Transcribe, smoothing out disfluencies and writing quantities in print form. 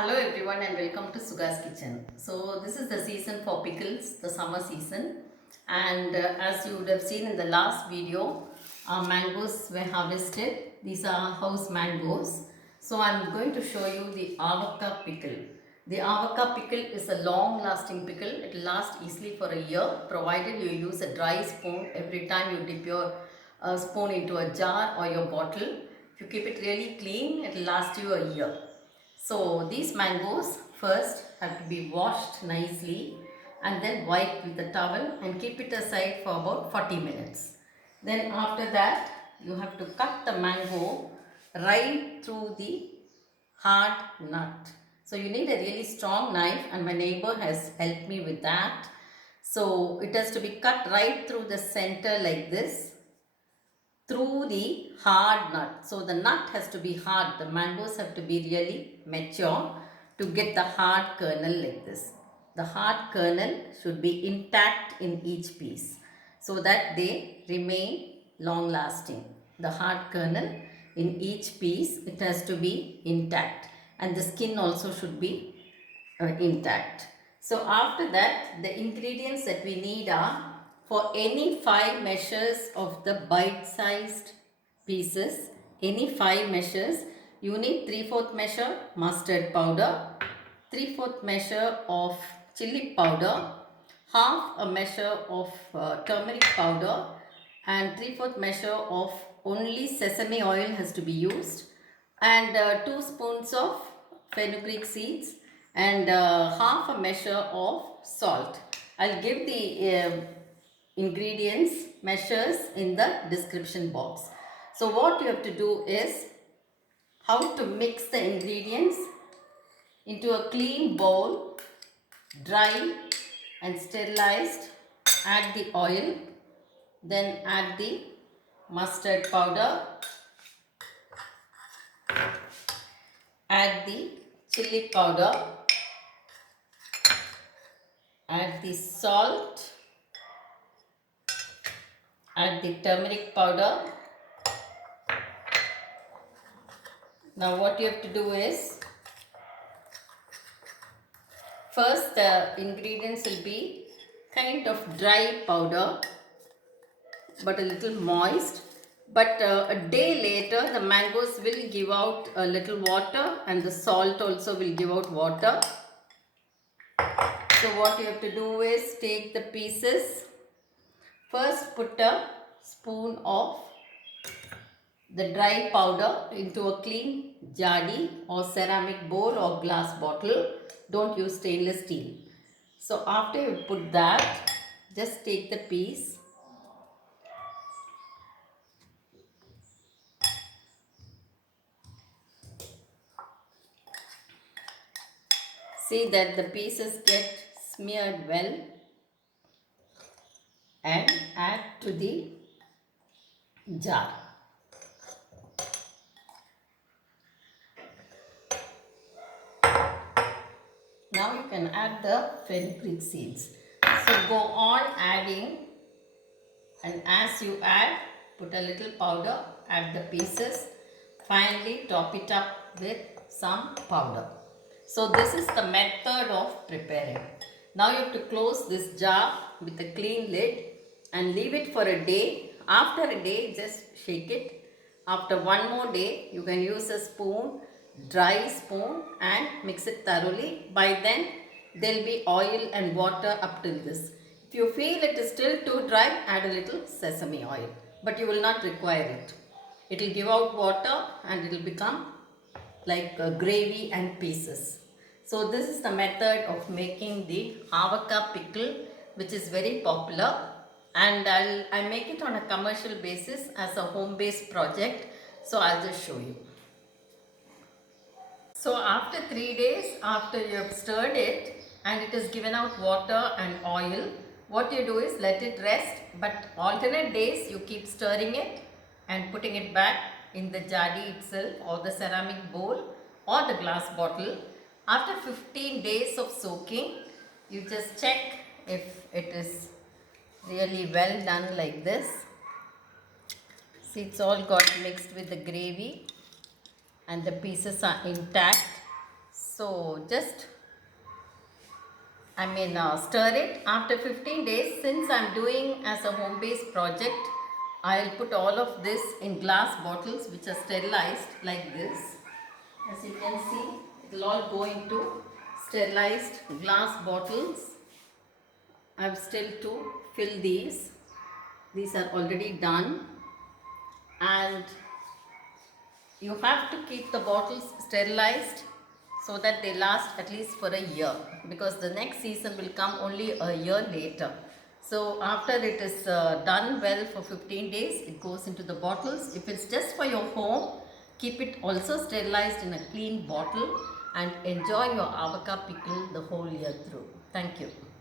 Hello everyone and welcome to Suga's Kitchen. So this is the season for pickles, the summer season, and as you would have seen in the last video, our mangoes were harvested. These are house mangoes. So I'm going to show you the avocado pickle. The avocado pickle is a long lasting pickle. It will last easily for a year provided you use a dry spoon every time you dip your spoon into a jar or your bottle. If you keep it really clean, it will last you a year. So these mangoes first have to be washed nicely and then wiped with a towel and keep it aside for about 40 minutes. Then after that you have to cut the mango right through the hard nut. So you need a really strong knife and my neighbor has helped me with that. So it has to be cut right through the center like this, through the hard nut. So the nut has to be hard. The mangoes have to be really mature to get the hard kernel like this. The hard kernel should be intact in each piece so that they remain long lasting. The hard kernel in each piece, it has to be intact, and the skin also should be intact. So after that, the ingredients that we need are, for any 5 measures of the bite-sized pieces, any 5 measures, you need 3/4 measure mustard powder, 3/4 measure of chilli powder, half a measure of turmeric powder, and 3/4 measure of only sesame oil has to be used, and 2 spoons of fenugreek seeds, and half a measure of salt. I'll give the ingredients measures in the description box. So what you have to do is how to mix the ingredients into a clean bowl, dry and sterilized. Add the oil, then add the mustard powder, add the chilli powder, add the salt, add the turmeric powder. Now what you have to do is, first the ingredients will be kind of dry powder but a little moist, but a day later the mangoes will give out a little water and the salt also will give out water. So what you have to do is take the pieces, first put a spoon of the dry powder into a clean jardy or ceramic bowl or glass bottle. Don't use stainless steel. So after you put that, just take the piece, see that the pieces get smeared well, and add to the jar. Now you can add the fenugreek seeds. So go on adding, and as you add, put a little powder, add the pieces, finally top it up with some powder. So this is the method of preparing. Now you have to close this jar with a clean lid and leave it for a day. After a day, just shake it. After one more day, you can use a spoon, dry spoon, and mix it thoroughly. By then, there will be oil and water up till this. If you feel it is still too dry, add a little sesame oil, but you will not require it. It will give out water and it will become like gravy and pieces. So this is the method of making the avocado pickle, which is very popular, and I make it on a commercial basis as a home-based project. So I'll just show you. So after 3 days, after you have stirred it and it has given out water and oil, what you do is let it rest, but alternate days you keep stirring it and putting it back in the jardy itself or the ceramic bowl or the glass bottle. After 15 days of soaking, you just check if it is really well done like this. See, it's all got mixed with the gravy and the pieces are intact. So just stir it after 15 days. Since I'm doing as a home-based project, I'll put all of this in glass bottles which are sterilized like this. As you can see, it will all go into sterilized glass bottles. I've still to fill these. These are already done, and you have to keep the bottles sterilized so that they last at least for a year, because the next season will come only a year later. So after it is done well for 15 days, it goes into the bottles. If it's just for your home, keep it also sterilized in a clean bottle and enjoy your avocado pickle the whole year through. Thank you.